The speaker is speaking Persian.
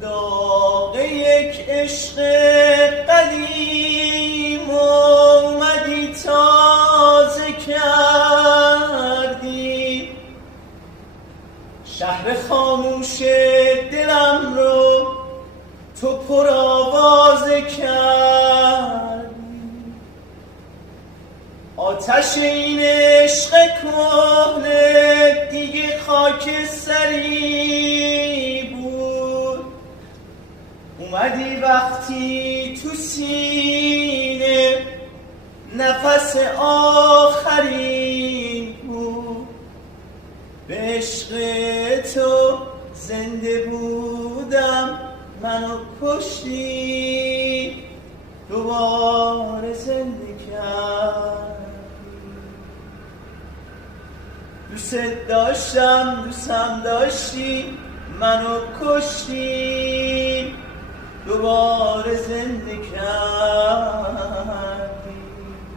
داغ یک عشق قدیم اومدی تازه کردی، شهر خاموش دلم رو تو پر آوازه کردی. آتش این عشق کهنه دیگه خاک سری بود، اومدی وقتی تو سینه نفس آخری بود. به عشق تو زنده بودم، منو کشتی دوباره زنده کردی. دوست داشتم دوستم داشتی، منو کشتی دوباره زنده کردی.